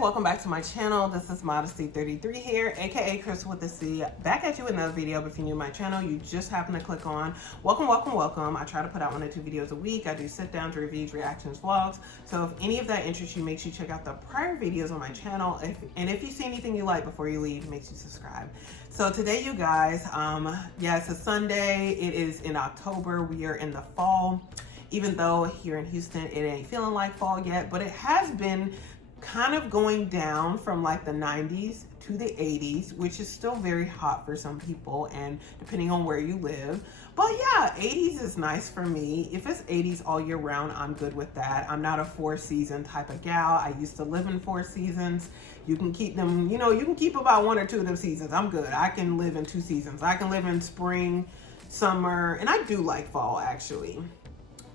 welcome back to my channel. This is Modesty33 here, aka Chris with the C, back at you with another video. But if you're new to my channel, you just happen to click on welcome. I try to put out 1 or 2 videos a week. I do sit downs, reviews, reactions, vlogs. So if any of that interests you, make sure you check out the prior videos on my channel. If you see anything you like before you leave, make sure you subscribe. So today, you guys, it's a Sunday. It is in October. We are in the fall. Even though here in Houston, it ain't feeling like fall yet, but it has been kind of going down from like the 90s to the 80s, which is still very hot for some people and depending on where you live. But yeah, 80s is nice for me. If it's 80s all year round, I'm good with that. I'm not a 4-season type of gal. I used to live in 4 seasons. You can keep them, you can keep about 1 or 2 of them seasons. I'm good. I can live in 2 seasons. I can live in spring, summer, and I do like fall actually.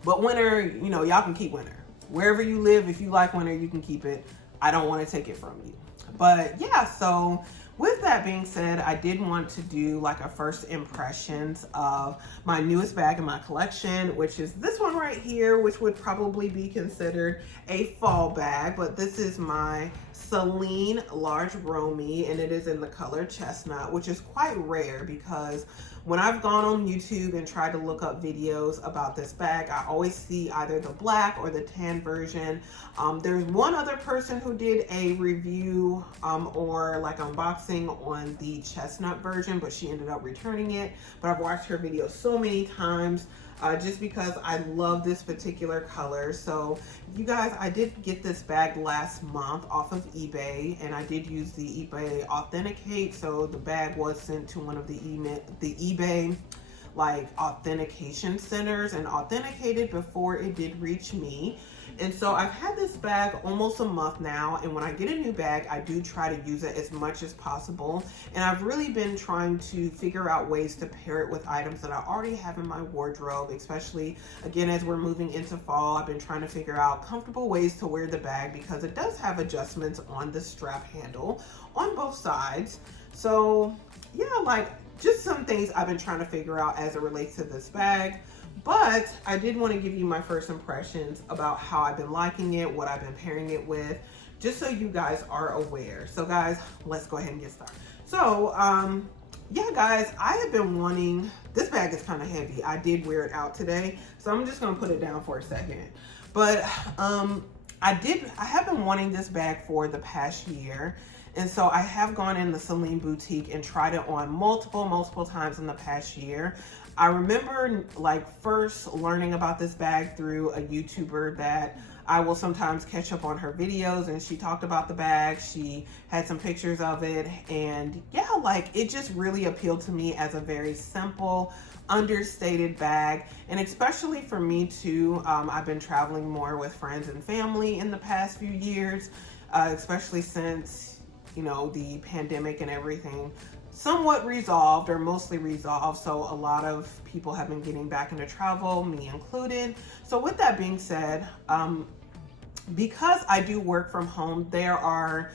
But winter, y'all can keep winter. Wherever you live, if you like winter, you can keep it. I don't want to take it from you. But yeah, so with that being said, I did want to do like a first impressions of my newest bag in my collection, which is this one right here, which would probably be considered a fall bag. But this is my Celine Large Romy, and it is in the color chestnut, which is quite rare because when I've gone on YouTube and tried to look up videos about this bag, I always see either the black or the tan version. There's one other person who did a review or like unboxing on the chestnut version, but she ended up returning it. But I've watched her video so many times just because I love this particular color. So you guys, I did get this bag last month off of eBay, and I did use the eBay Authenticate. So the bag was sent to one of the eBay like authentication centers and authenticated before it did reach me. And so I've had this bag almost a month now, and when I get a new bag, I do try to use it as much as possible. And I've really been trying to figure out ways to pair it with items that I already have in my wardrobe, especially again as we're moving into fall. I've been trying to figure out comfortable ways to wear the bag because it does have adjustments on the strap handle on both sides. So yeah, like just some things I've been trying to figure out as it relates to this bag. But I did want to give you my first impressions about how I've been liking it, what I've been pairing it with, just so you guys are aware. So guys, let's go ahead and get started. So yeah guys, I have been wanting, this bag is kind of heavy. I did wear it out today, so I'm just going to put it down for a second. But I have been wanting this bag for the past year. And so I have gone in the Celine boutique and tried it on multiple times in the past year. I remember like first learning about this bag through a YouTuber that I will sometimes catch up on her videos, and she talked about the bag. She had some pictures of it, and yeah, like it just really appealed to me as a very simple, understated bag. And especially for me too, I've been traveling more with friends and family in the past few years, especially since the pandemic and everything somewhat resolved or mostly resolved. So a lot of people have been getting back into travel, me included. So with that being said, because I do work from home, there are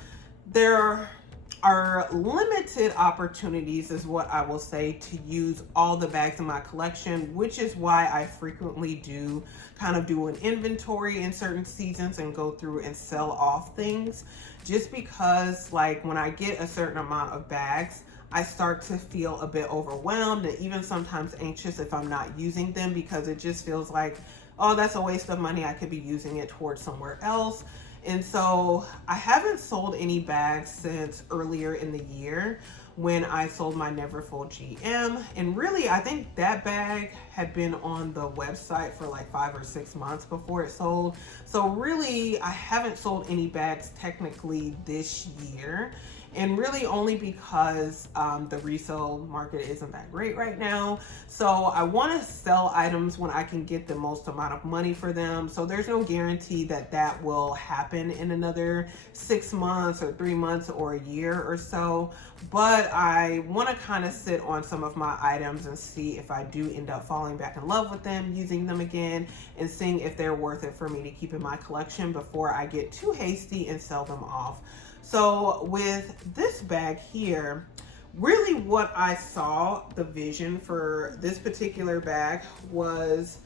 limited opportunities, is what I will say, to use all the bags in my collection, which is why I frequently do kind of do an inventory in certain seasons and go through and sell off things, just because like when I get a certain amount of bags, I start to feel a bit overwhelmed and even sometimes anxious if I'm not using them, because it just feels like, oh, that's a waste of money. I could be using it towards somewhere else. And so I haven't sold any bags since earlier in the year when I sold my Neverfull GM. And really, I think that bag had been on the website for like 5 or 6 months before it sold. So really, I haven't sold any bags technically this year. And really only because the resale market isn't that great right now. So I want to sell items when I can get the most amount of money for them. So there's no guarantee that that will happen in another 6 months or 3 months or a year or so. But I want to kind of sit on some of my items and see if I do end up falling back in love with them, using them again, and seeing if they're worth it for me to keep in my collection before I get too hasty and sell them off. So with this bag here, really what I saw, the vision for this particular bag was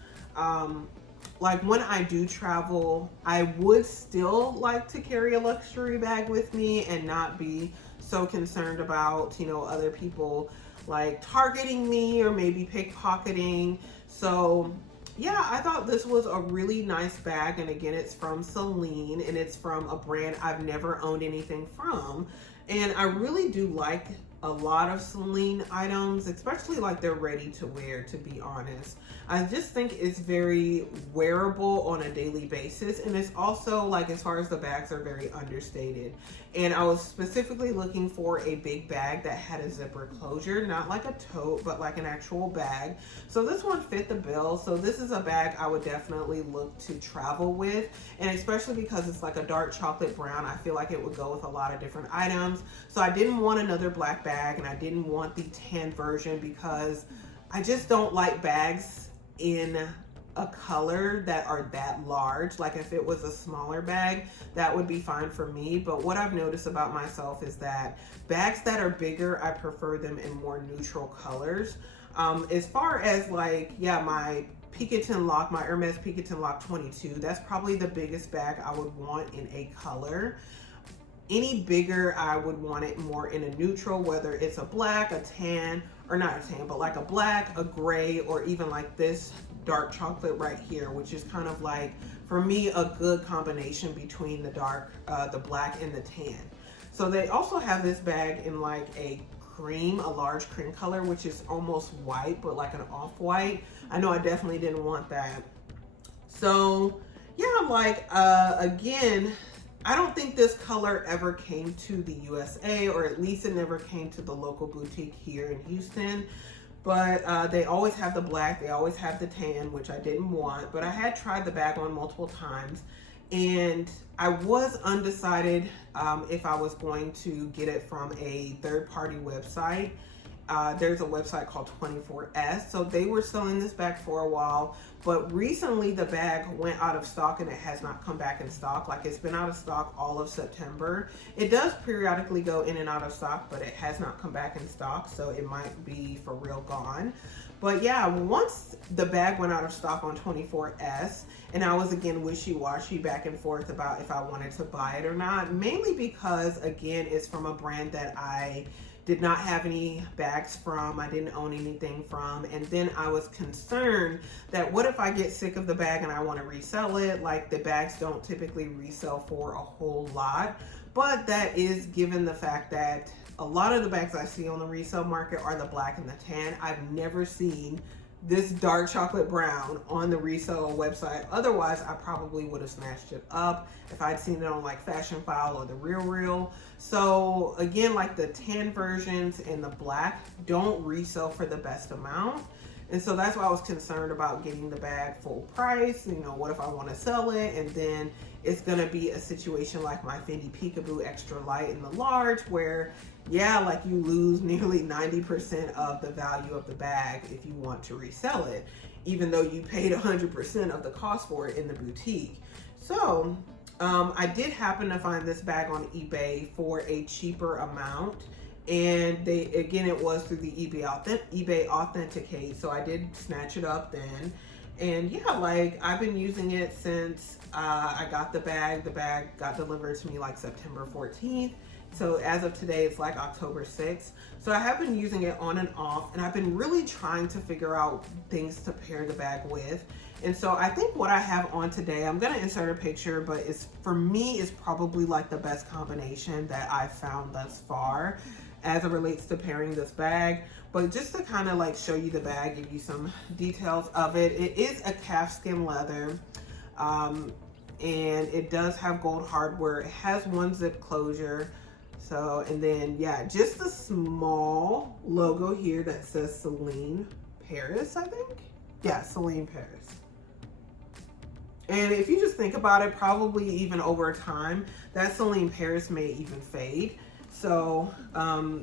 like when I do travel, I would still like to carry a luxury bag with me and not be so concerned about, you know, other people like targeting me or maybe pickpocketing. So yeah, I thought this was a really nice bag. And again, it's from Celine and it's from a brand I've never owned anything from. And I really do like a lot of Celine items, especially like they're ready to wear, to be honest. I just think it's very wearable on a daily basis. And it's also like, as far as the bags are very understated. And I was specifically looking for a big bag that had a zipper closure, not like a tote, but like an actual bag. So this one fit the bill. So this is a bag I would definitely look to travel with. And especially because it's like a dark chocolate brown, I feel like it would go with a lot of different items. So I didn't want another black bag and I didn't want the tan version because I just don't like bags in a color that are that large. Like if it was a smaller bag, that would be fine for me. But what I've noticed about myself is that bags that are bigger, I prefer them in more neutral colors. As far as like, yeah, my Picotin Lock, my Hermes Picotin Lock 22, that's probably the biggest bag I would want in a color. Any bigger, I would want it more in a neutral, whether it's a black, a tan, or not a tan, but like a black, a gray, or even like this dark chocolate right here, which is kind of like, for me, a good combination between the dark, the black and the tan. So they also have this bag in like a cream, a large cream color, which is almost white, but like an off-white. I know I definitely didn't want that. So yeah, like, again, I don't think this color ever came to the USA, or at least it never came to the local boutique here in Houston. But they always have the black, they always have the tan, which I didn't want. But I had tried the bag on multiple times, and I was undecided if I was going to get it from a third-party website. There's a website called 24S. So they were selling this bag for a while, but recently the bag went out of stock and it has not come back in stock. Like, it's been out of stock all of September. It does periodically go in and out of stock, but it has not come back in stock. So it might be for real gone. But yeah, once the bag went out of stock on 24S, and I was again wishy-washy back and forth about if I wanted to buy it or not, mainly because again, it's from a brand that I did not have any bags from, I didn't own anything from. And then I was concerned that what if I get sick of the bag and I want to resell it? Like, the bags don't typically resell for a whole lot, but that is given the fact that a lot of the bags I see on the resale market are the black and the tan. I've never seen this dark chocolate brown on the resale website. Otherwise, I probably would have snatched it up if I'd seen it on like Fashion File or the Real. So again, like the tan versions and the black don't resell for the best amount. And so that's why I was concerned about getting the bag full price. You know, what if I want to sell it? And then it's going to be a situation like my Fendi Peekaboo Extra Light in the large, where yeah, like you lose nearly 90% of the value of the bag if you want to resell it, even though you paid 100% of the cost for it in the boutique. So I did happen to find this bag on eBay for a cheaper amount. And they, again, it was through the eBay Authenticate. So I did snatch it up then. And yeah, like I've been using it since I got the bag. The bag got delivered to me like September 14th. So as of today, it's like October 6th. So I have been using it on and off, and I've been really trying to figure out things to pair the bag with. And so I think what I have on today, I'm gonna insert a picture, but it's, for me, is probably like the best combination that I've found thus far as it relates to pairing this bag. But just to kind of like show you the bag, give you some details of it. It is a calfskin leather, and it does have gold hardware. It has one zip closure. So, and then yeah, just a small logo here that says Celine Paris, I think. Yeah, Celine Paris. And if you just think about it, probably even over time, that Celine Paris may even fade. So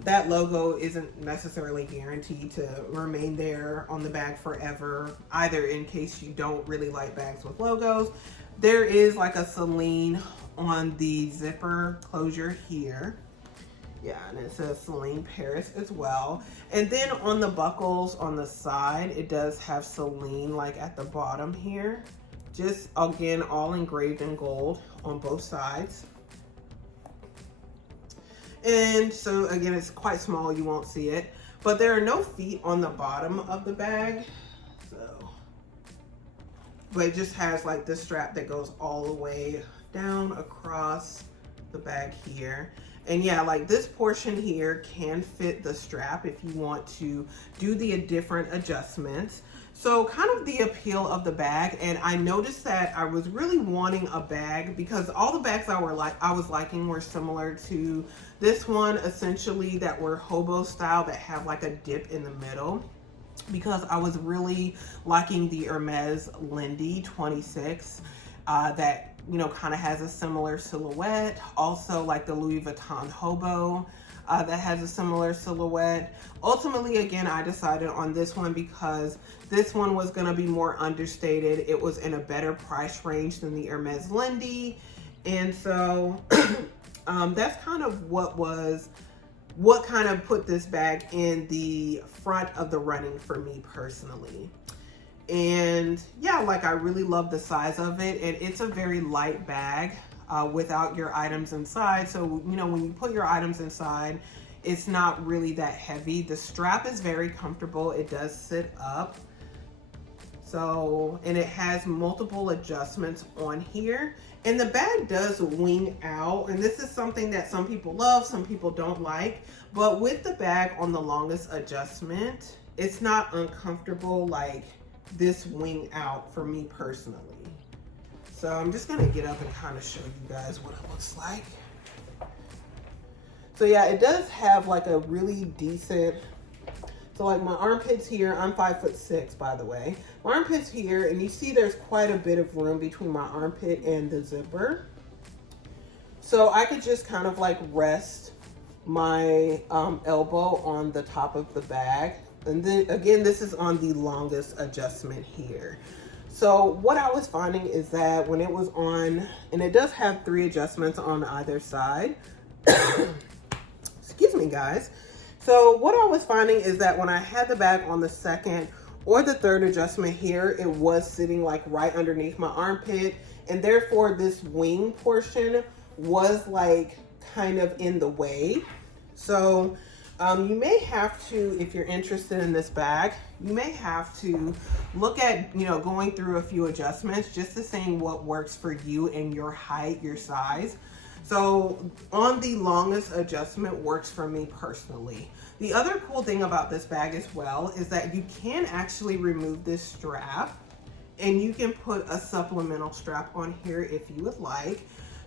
that logo isn't necessarily guaranteed to remain there on the bag forever, either, in case you don't really like bags with logos. There is like a Celine on the zipper closure here. Yeah, and it says Celine Paris as well. And then on the buckles on the side, it does have Celine like at the bottom here. Just again, all engraved in gold on both sides. And so again, it's quite small, you won't see it, but there are no feet on the bottom of the bag. So, but it just has like this strap that goes all the way down across the bag here. And yeah, like this portion here can fit the strap if you want to do the different adjustments. So kind of the appeal of the bag, and I noticed that I was really wanting a bag because all the bags I was liking were similar to this one, essentially, that were hobo style that have like a dip in the middle, because I was really liking the Hermes Lindy 26 that, you know, kind of has a similar silhouette. Also like the Louis Vuitton hobo that has a similar silhouette. Ultimately, again, I decided on this one because this one was going to be more understated. It was in a better price range than the Hermes Lindy. And so that's kind of what kind of put this bag in the front of the running for me personally. And yeah, like I really love the size of it, and it's a very light bag without your items inside. So, you know, when you put your items inside, it's not really that heavy. The strap is very comfortable. It does sit up. So, and it has multiple adjustments on here. And the bag does wing out. And this is something that some people love, some people don't like. But with the bag on the longest adjustment, it's not uncomfortable like this wing out for me personally. So I'm just gonna get up and kind of show you guys what it looks like. So yeah, it does have like a really decent, so like my armpits here, I'm 5'6", by the way. My armpits here, and you see there's quite a bit of room between my armpit and the zipper. So I could just kind of like rest my elbow on the top of the bag. And then again, this is on the longest adjustment here. So what I was finding is that when it was on, and it does have 3 adjustments on either side. Excuse me, guys. So what I was finding is that when I had the bag on the 2nd or the 3rd adjustment here, it was sitting like right underneath my armpit. And therefore this wing portion was like kind of in the way. So you may have to, if you're interested in this bag, you may have to look at, you know, going through a few adjustments just to see what works for you and your height, your size. So on the longest adjustment works for me personally. The other cool thing about this bag as well is that you can actually remove this strap and you can put a supplemental strap on here if you would like.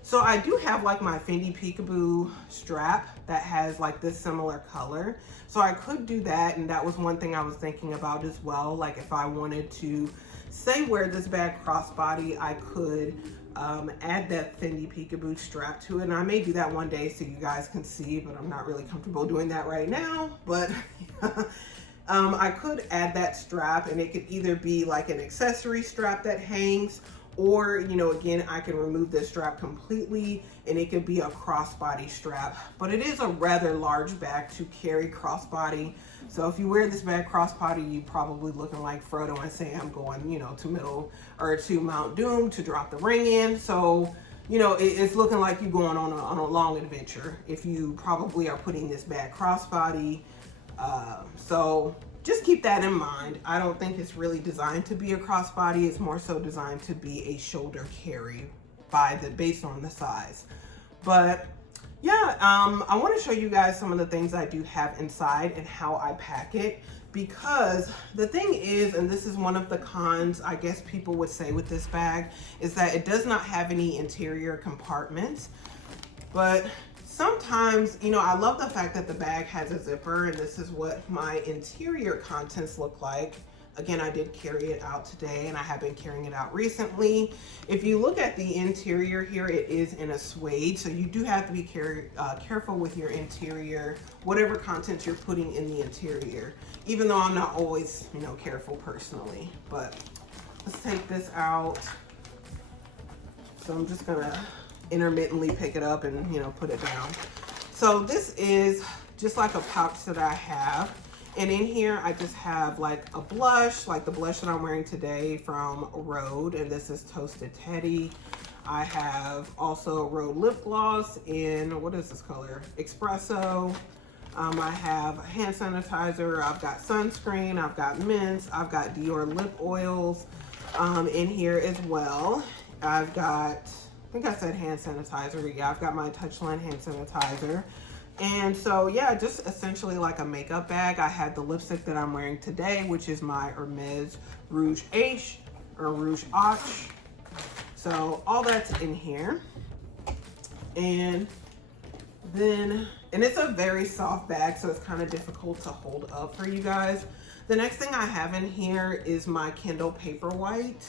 So I do have like my Fendi Peekaboo strap that has like this similar color. So I could do that, and that was one thing I was thinking about as well. Like if I wanted to say wear this bag crossbody, I could add that Fendi Peekaboo strap to it. And I may do that one day so you guys can see, but I'm not really comfortable doing that right now. But I could add that strap, and it could either be like an accessory strap that hangs, or, you know, again, I can remove this strap completely and it could be a crossbody strap. But it is a rather large bag to carry crossbody. So if you wear this bag crossbody, you probably looking like Frodo and Sam going, you know, to Mount Doom to drop the ring in. So, you know, it's looking like you're going on a long adventure if you probably are putting this bag crossbody. So just keep that in mind. I don't think it's really designed to be a crossbody. It's more so designed to be a shoulder carry based on the size. But yeah, I want to show you guys some of the things I do have inside and how I pack it. Because the thing is, and this is one of the cons I guess people would say with this bag, is that it does not have any interior compartments. But sometimes, you know, I love the fact that the bag has a zipper, and this is what my interior contents look like. Again, I did carry it out today, and I have been carrying it out recently. If you look at the interior here, it is in a suede, so you do have to be careful with your interior, whatever contents you're putting in the interior, even though I'm not always, you know, careful personally. But let's take this out. So I'm just gonna intermittently pick it up and, you know, put it down. So this is just like a pouch that I have, And in here, I just have like a blush, like the blush that I'm wearing today from Rhode, and this is Toasted Teddy. I have also Rhode lip gloss in, what is this color? Espresso. I have hand sanitizer, I've got sunscreen, I've got mints, I've got Dior lip oils in here as well. I've got, I think I said hand sanitizer. Yeah, I've got my Touchland hand sanitizer. And so, yeah, just essentially like a makeup bag. I had the lipstick that I'm wearing today, which is my Hermes Rouge H or Rouge H. So all that's in here. And then, and it's a very soft bag, so it's kind of difficult to hold up for you guys. The next thing I have in here is my Kindle Paperwhite.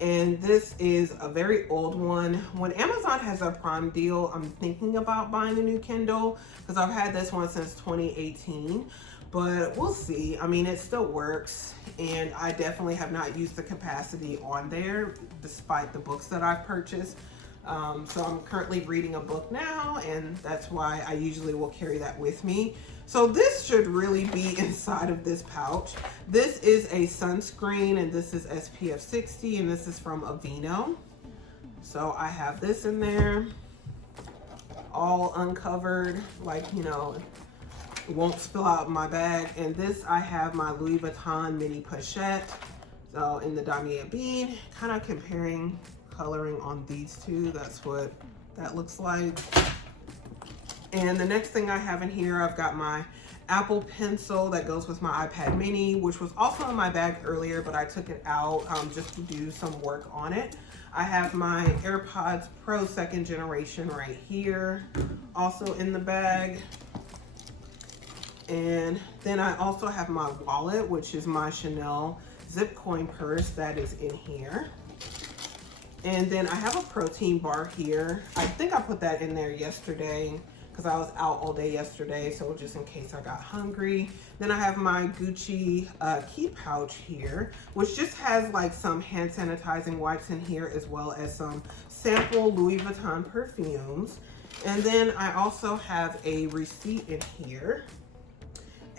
And this is a very old one. When Amazon has a Prime deal, I'm thinking about buying a new Kindle because I've had this one since 2018, but we'll see. I mean, it still works, and I definitely have not used the capacity on there despite the books that I've purchased. So I'm currently reading a book now, and that's why I usually will carry that with me. So this should really be inside of this pouch. This is a sunscreen, and this is SPF 60, and this is from Aveeno. So I have this in there, all uncovered, like, you know, it won't spill out of my bag. And this, I have my Louis Vuitton mini pochette. So in the Damier Bean, kind of comparing coloring on these two, that's what that looks like. And the next thing I have in here, I've got my Apple Pencil that goes with my iPad mini, which was also in my bag earlier, but I took it out just to do some work on it. I have my AirPods Pro 2nd generation right here, also in the bag. And then I also have my wallet, which is my Chanel zip coin purse that is in here. And then I have a protein bar here. I think I put that in there yesterday because I was out all day yesterday, so just in case I got hungry. Then I have my Gucci key pouch here, which just has like some hand sanitizing wipes in here, as well as some sample Louis Vuitton perfumes. And then I also have a receipt in here.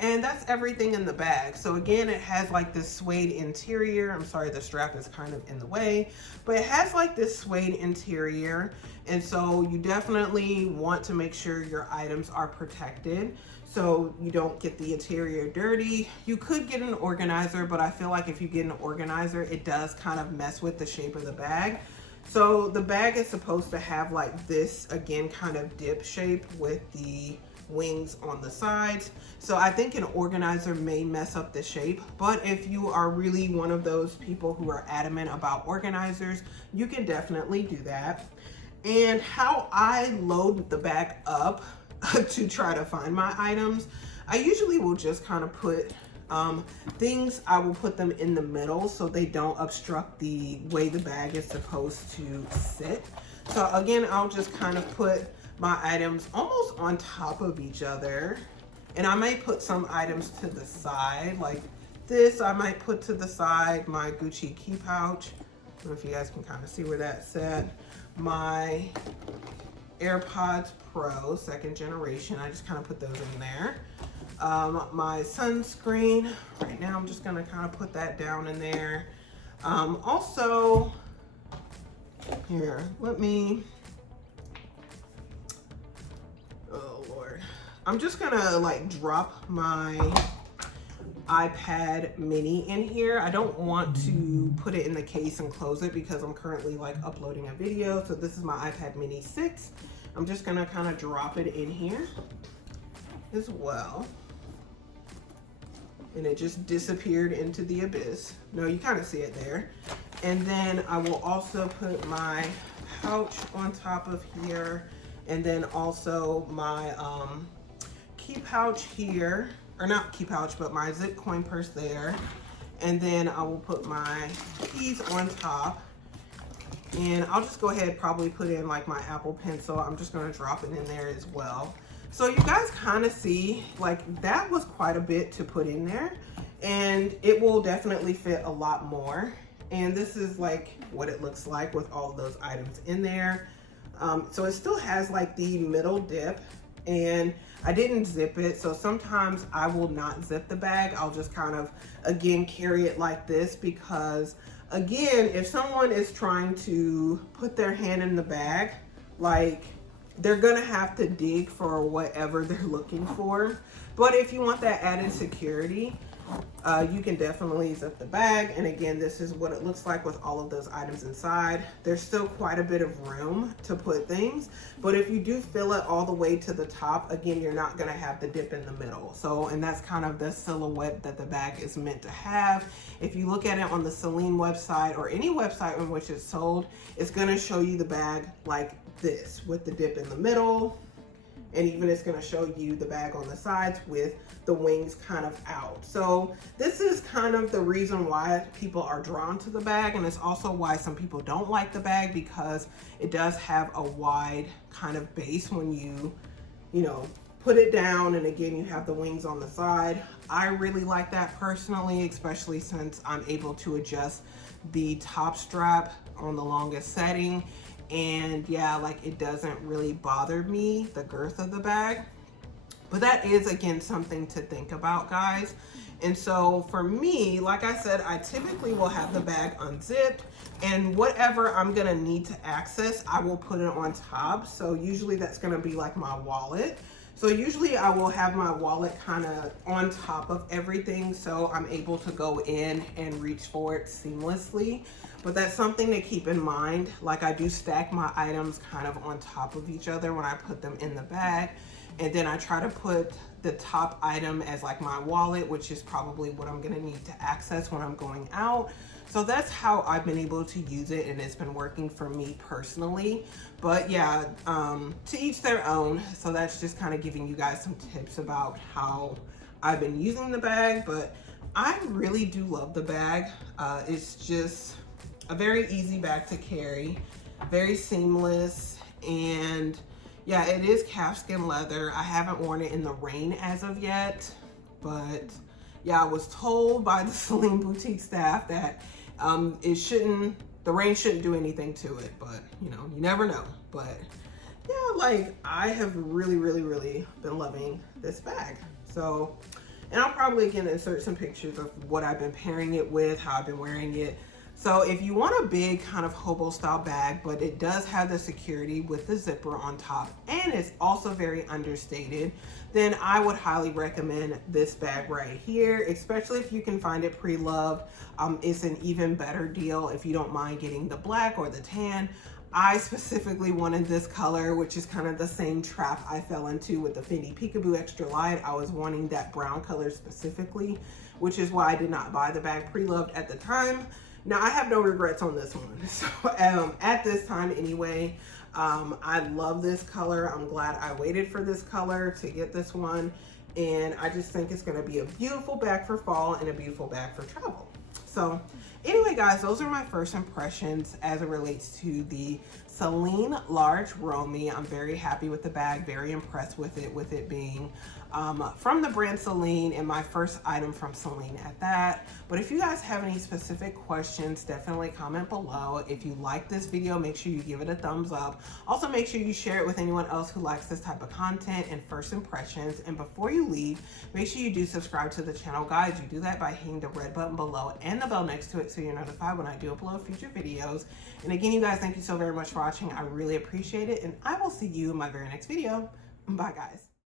And that's everything in the bag. So again, it has like this suede interior. I'm sorry, the strap is kind of in the way, but it has like this suede interior. And so you definitely want to make sure your items are protected so you don't get the interior dirty. You could get an organizer, but I feel like if you get an organizer, it does kind of mess with the shape of the bag. So the bag is supposed to have like this, again, kind of dip shape with the wings on the sides. So I think an organizer may mess up the shape, but if you are really one of those people who are adamant about organizers, you can definitely do that. And how I load the bag up to try to find my items, I usually will just kind of put things, I will put them in the middle so they don't obstruct the way the bag is supposed to sit. So again, I'll just kind of put my items almost on top of each other, and I may put some items to the side, like this I might put to the side, my Gucci key pouch. I don't know if you guys can kind of see where that's at. My AirPods Pro 2nd generation, I just kind of put those in there. My sunscreen, right now I'm just gonna kind of put that down in there. Also, here, let me, oh Lord. I'm just gonna like drop my iPad mini in here. I don't want to put it in the case and close it because I'm currently like uploading a video. So this is my iPad mini 6. I'm just gonna kind of drop it in here as well. And it just disappeared into the abyss. No, you kind of see it there. And then I will also put my pouch on top of here. And then also my key pouch here, or not key pouch, but my zip coin purse there. And then I will put my keys on top. And I'll just go ahead and probably put in like my Apple Pencil. I'm just gonna drop it in there as well. So you guys kind of see, like that was quite a bit to put in there, and it will definitely fit a lot more. And this is like what it looks like with all of those items in there. So it still has like the middle dip, and I didn't zip it. So sometimes I will not zip the bag. I'll just kind of, again, carry it like this because, again, if someone is trying to put their hand in the bag, like, they're gonna have to dig for whatever they're looking for. But if you want that added security, you can definitely zip the bag. And again, this is what it looks like with all of those items inside. There's still quite a bit of room to put things, but if you do fill it all the way to the top, again, you're not gonna have the dip in the middle. So, and that's kind of the silhouette that the bag is meant to have. If you look at it on the Celine website or any website in which it's sold, it's gonna show you the bag like this with the dip in the middle. And even it's gonna show you the bag on the sides with the wings kind of out. So this is kind of the reason why people are drawn to the bag. And it's also why some people don't like the bag, because it does have a wide kind of base when you know, put it down. And again, you have the wings on the side. I really like that personally, especially since I'm able to adjust the top strap on the longest setting. And yeah, like, it doesn't really bother me, the girth of the bag. But that is, again, something to think about, guys. And so for me, like I said, I typically will have the bag unzipped, and whatever I'm gonna need to access, I will put it on top. So usually that's gonna be like my wallet. So usually I will have my wallet kind of on top of everything, so I'm able to go in and reach for it seamlessly. But that's something to keep in mind. Like, I do stack my items kind of on top of each other when I put them in the bag. And then I try to put the top item as like my wallet, which is probably what I'm gonna need to access when I'm going out. So that's how I've been able to use it, and it's been working for me personally. But yeah, to each their own. So that's just kind of giving you guys some tips about how I've been using the bag. But I really do love the bag. It's just a very easy bag to carry, very seamless, and yeah, it is calfskin leather. I haven't worn it in the rain as of yet, but yeah, I was told by the Celine boutique staff that the rain shouldn't do anything to it, but you know, you never know. But yeah, like, I have really, really, really been loving this bag. So, and I'll probably again insert some pictures of what I've been pairing it with, how I've been wearing it. So if you want a big kind of hobo style bag, but it does have the security with the zipper on top, and it's also very understated, then I would highly recommend this bag right here, especially if you can find it pre-loved. It's an even better deal if you don't mind getting the black or the tan. I specifically wanted this color, which is kind of the same trap I fell into with the Fendi Peekaboo Extra Light. I was wanting that brown color specifically, which is why I did not buy the bag pre-loved at the time. Now, I have no regrets on this one. So at this time anyway, I love this color. I'm glad I waited for this color to get this one. And I just think it's gonna be a beautiful bag for fall and a beautiful bag for travel. So anyway, guys, those are my first impressions as it relates to the Celine Large Romy. I'm very happy with the bag, very impressed with it being from the brand Celine, and my first item from Celine at that. But if you guys have any specific questions, definitely comment below. If you like this video, make sure you give it a thumbs up. Also, make sure you share it with anyone else who likes this type of content and first impressions. And before you leave, make sure you do subscribe to the channel, guys. You do that by hitting the red button below and the bell next to it so you're notified when I do upload future videos. And again, you guys, thank you so very much for watching. I really appreciate it, and I will see you in my very next video. Bye, guys.